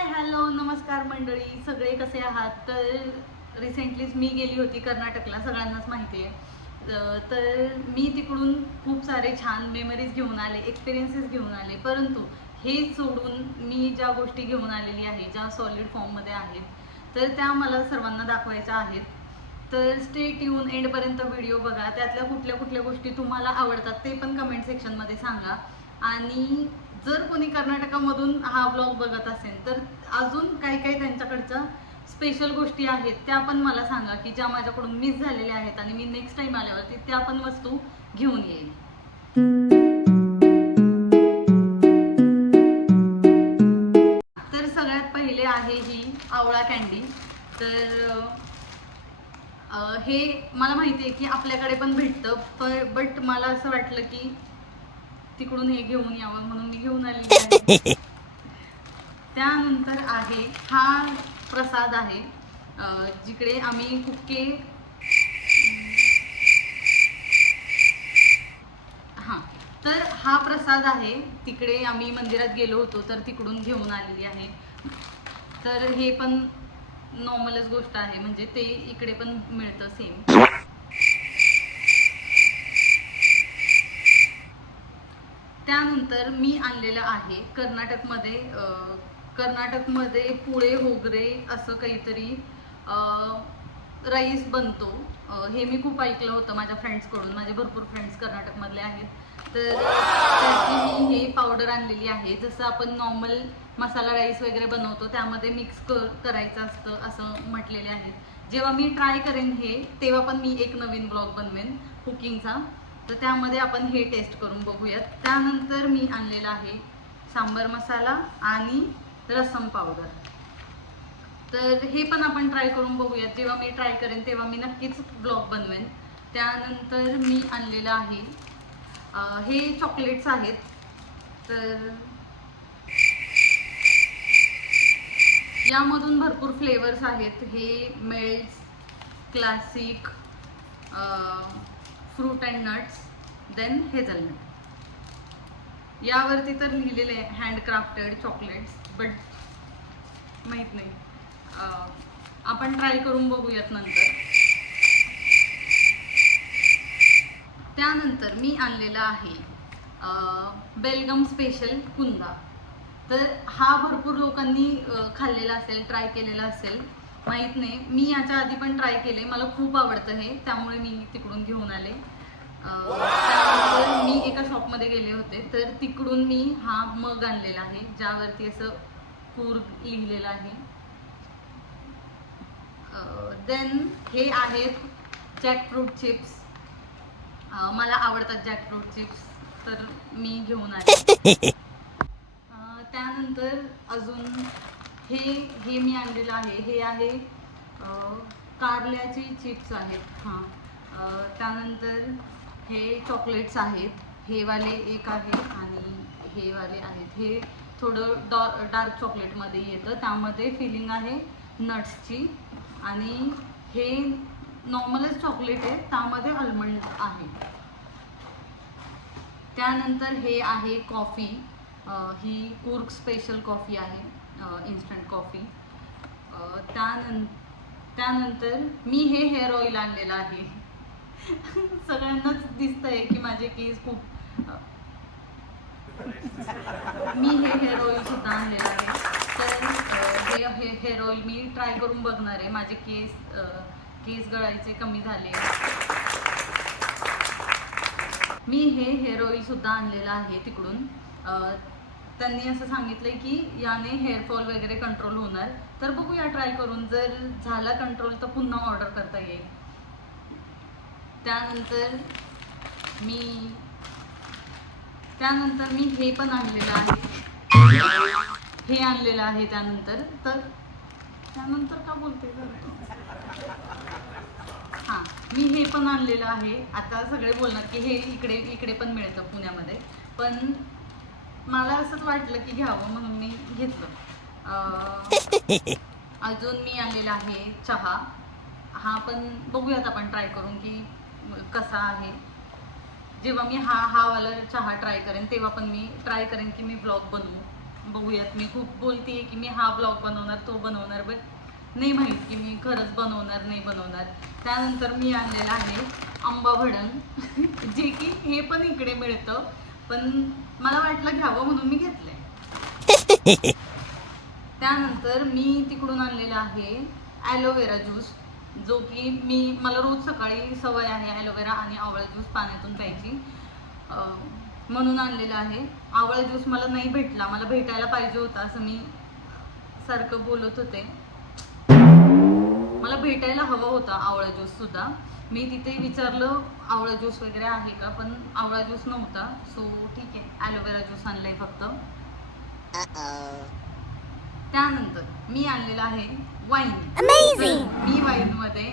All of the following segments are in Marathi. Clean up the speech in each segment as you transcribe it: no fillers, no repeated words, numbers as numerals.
हाय हॅलो नमस्कार मंडळी, सगळे कसे आहात? तर रिसेंटलीच मी गेली होती कर्नाटकला, सगळ्यांनाच माहिती आहे. तर मी तिकडून खूप सारे छान मेमरीज घेऊन आले, एक्सपिरियन्सेस घेऊन आले. परंतु हे सोडून मी ज्या गोष्टी घेऊन आलेली आहे, ज्या सॉलिड फॉर्ममध्ये आहेत, तर त्या मला सर्वांना दाखवायच्या आहेत. तर स्टे ट्यून, एंडपर्यंत व्हिडिओ बघा. त्यातल्या कुठल्या कुठल्या गोष्टी तुम्हाला आवडतात ते पण कमेंट सेक्शनमध्ये सांगा. आणि जर कोणी कर्नाटकामधून हा ब्लॉग बघत असेल तर अजून काही काही त्यांच्याकडच्या स्पेशल गोष्टी आहेत त्या पण मला सांगा, की ज्या माझ्याकडून मिस झालेल्या आहेत आणि मी नेक्स्ट टाइम आल्यावरती त्या पण वस्तू घेऊन येईल. तर सगळ्यात पहिले आहे ही आवळा कॅन्डी. तर हे मला माहिती आहे की आपल्याकडे पण भेटतं, बट मला असं वाटलं की तिकडून हे घेऊन यावं म्हणून मी घेऊन आलेली आहे. त्यानंतर आहे हा प्रसाद आहे, जिकडे आम्ही कुक्के, हां, तर हा प्रसाद आहे, तिकडे आम्ही मंदिरात गेलो होतो तर तिकडून घेऊन आलेली आहे. तर हे पण नॉर्मलच गोष्ट आहे, म्हणजे ते इकडे पण मिळतं सेम. त्यानंतर मी आणलेलं आहे कर्नाटकमध्ये पुळे होगरे असं काहीतरी राईस बनतो. हे मी खूप ऐकलं होतं माझ्या फ्रेंड्सकडून, माझे भरपूर फ्रेंड्स कर्नाटकमधले आहेत. तर त्याची मी हे पावडर आणलेली आहे. जसं आपण नॉर्मल मसाला राईस वगैरे बनवतो त्यामध्ये मिक्स करायचं असतं असं म्हटलेले आहे. जेव्हा मी ट्राय करेन हे, तेव्हा पण मी एक नवीन ब्लॉग बनवेन कुकिंगचा, तर त्यामध्ये आपण हे टेस्ट करून बघूयात. त्यानंतर मी आणलेला आहे सांबर मसाला आणि रसम पावडर. तर हे पण आपण ट्राय करून बघूयात. जेव्हा मी ट्राय करेन तेव्हा मी नक्कीच ब्लॉग बनवेन. त्यानंतर मी आणलेलं आहे हे चॉकलेट्स आहेत. तर यामधून भरपूर फ्लेवर्स आहेत. हे melts, classic, fruit and nuts, then hazelnut. यावरती तर लिहिलेले आहे हँडक्राफ्टेड चॉकलेट्स, बट माहीत नाही. आपण ट्राय करून बघूयात नंतर. त्यानंतर मी आणलेला आहे बेलगम स्पेशल कुंदा. तर हा भरपूर लोकांनी खाल्लेला असेल, ट्राय केलेला असेल, माहीत नाही. मी याच्या आधी पण ट्राय केले, मला खूप आवडतं हे, त्यामुळे मी तिकडून घेऊन आले. त्यानंतर मी एका शॉपमध्ये गेले होते तर तिकडून मी हा मग आणलेला आहे, ज्यावरती असं कूर्ग लिहिलेलं आहे. देन हे आहेत जॅकफ्रूट चिप्स. मला आवडतात जॅकफ्रूट चिप्स, तर मी घेऊन आले. त्यानंतर अजून हे हे मी आणलेलं आहे. हे आहे कारल्याची चिप्स आहेत. हां. त्यानंतर हे चॉकलेट्स आहेत. हे वाले एक आहे आणि हे वाले आहेत. हे थोडं डार्क चॉकलेटमध्ये येतं, त्यामध्ये फिलिंग आहे नट्सची. आणि हे नॉर्मलच चॉकलेट आहे, त्यामध्ये आल्मंड आहे. त्यानंतर हे आहे कॉफी. ही कूर्ग स्पेशल कॉफी आहे, इन्स्टंट कॉफी. त्यानंतर मी हे हेअर ऑइल आणलेलं आहे. सगळ्यांनाच दिसतंय की माझे केस खूप मी हे हेअर ऑइल सुद्धा आणलेलं आहे. तर हे हेअर ऑइल मी ट्राय करून बघणार आहे. माझे केस गळायचे कमी झाले. मी हे हेअर ऑइल सुद्धा आणलेलं आहे तिकडून. त्यांनी असं सांगितलंय की याने हेअरफॉल वगैरे कंट्रोल होणार. तर बघूया ट्राय करून, जर झाला कंट्रोल तर पुन्हा ऑर्डर करता येईल. त्यानंतर मी हे पण आणलेलं आहे. हे आणलेलं आहे त्यानंतर का बोलते हां, मी हे पण आणलेलं आहे. आता सगळे बोलणार की हे इकडे पण मिळतं पुण्यामध्ये, पण मला असंच वाटलं की घ्यावं म्हणून मी घेतलं. अजून मी आणलेला आहे चहा. हा पण बघूयात आपण ट्राय करून की कसा आहे. जेव्हा मी हा वाला चहा ट्राय करेन तेव्हा पण मी ट्राय करेन की मी ब्लॉग बनवू, बघूयात. मी खूप बोलतेय की मी हा ब्लॉग बनवणार, तो बनवणार, बट नाही माहीत की मी खरंच बनवणार नाही बनवणार. त्यानंतर मी आणलेलं आहे आंबा भडंग जे की हे पण इकडे मिळतं, पण मला वाटलं घ्यावं म्हणून मी घेतलंय. त्यानंतर मी तिकडून आणलेला आहे ॲलोवेरा ज्यूस, जो की मला रोज सकाळी सवय आहे ॲलोवेरा आणि आवळा ज्यूस पाण्यातून प्यायची, म्हणून आणलेला आहे. आवळा ज्यूस मला नाही भेटला, मला भेटायला पाहिजे होता असं मी सारखं बोलत होते. मला भेटायला हवा होता आवळा ज्यूस सुद्धा. मी तिथे विचारलं आवळा ज्यूस वगैरे आहे का, पण आवळा ज्यूस नव्हता. सो ठीक आहे, ॲलोवेरा ज्यूस आणलाय फक्त. त्यानंतर मी आणलेला आहे वाईन. मी वाईनमध्ये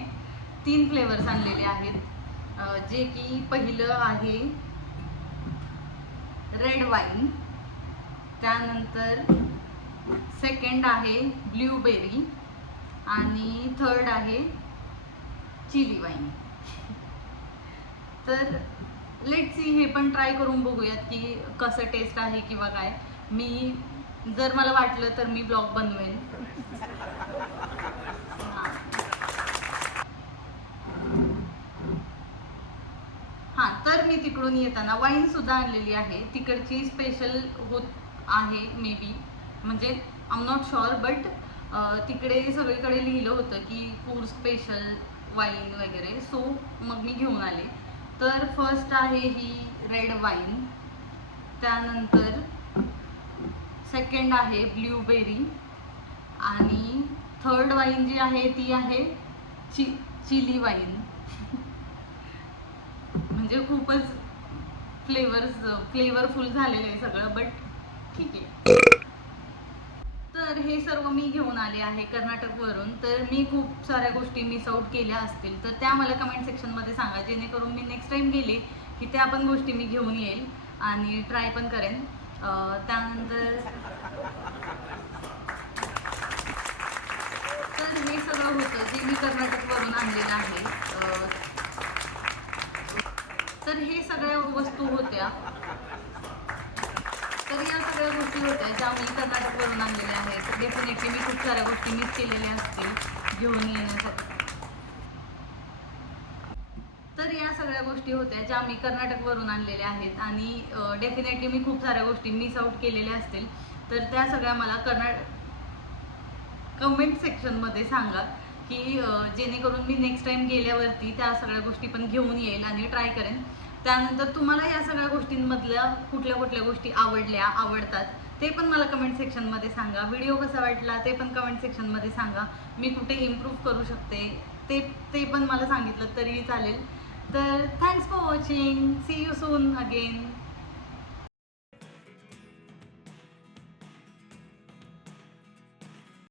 3 फ्लेवर्स आणलेले आहेत, जे की पहिलं आहे रेड वाईन, त्यानंतर सेकंड आहे ब्ल्यूबेरी आणि थर्ड आहे चिली वाईन. तर लेट्स सी, हे पण ट्राय करून बघूयात की कसं टेस्ट आहे किंवा काय. मी जर मला वाटलं तर मी ब्लॉग बनवेन. हां, तर मी तिकडून येताना वाईन सुद्धा आणलेली आहे. तिकडची स्पेशल होत आहे मे बी, म्हणजे I am not sure, but तिकडे सगळीकडे लिहिलं होतं की फूड स्पेशल वाईन वगैरे. सो मग मी घेऊन आले. तर फर्स्ट आहे ही रेड वाईन, त्यानंतर सेकंड आहे ब्ल्यूबेरी आणि थर्ड वाईन जी आहे ती आहे चिली वाईन. म्हणजे खूपच फ्लेवरफुल झालेलं आहे सगळं, बट ठीक आहे. तर हे सर्व मी घेऊन आले आहे कर्नाटकवरून. तर मी खूप साऱ्या गोष्टी मिस आउट केल्या असतील तर त्या मला कमेंट सेक्शनमध्ये सांगा, जेणेकरून मी नेक्स्ट टाइम गेले की त्या पण गोष्टी मी घेऊन येईल आणि ट्राय पण करेन. त्यानंतर तर हे सगळं होतं जे मी कर्नाटकवरून आणलेलं आहे. तर हे सगळ्या वस्तू होत्या, तर या सगळ्या गोष्टी होत्या ज्या मी कर्नाटकवरून आणलेल्या आहेत. डेफिनेटली मी खूप साऱ्या गोष्टी मिस केलेल्या असतील घेऊन येण्यासाठी. तर या सगळ्या गोष्टी होत्या ज्या मी कर्नाटकवरून आणलेल्या आहेत आणि डेफिनेटली मी खूप साऱ्या गोष्टी मिस आउट केलेल्या असतील. तर त्या सगळ्या मला कमेंट सेक्शनमध्ये सांगा की जेणेकरून मी नेक्स्ट टाइम गेल्यावरती त्या सगळ्या गोष्टी पण घेऊन येईल आणि ट्राय करेन. त्यानंतर तुम्हाला या सगळ्या गोष्टींमधल्या कुठल्या कुठल्या गोष्टी आवडतात ते पण मला कमेंट सेक्शनमध्ये सांगा. व्हिडिओ कसा वाटला ते पण कमेंट सेक्शनमध्ये सांगा. मी कुठे इम्प्रूव्ह करू शकते ते पण मला सांगितलं तरी चालेल. तर thanks for watching. See you soon again.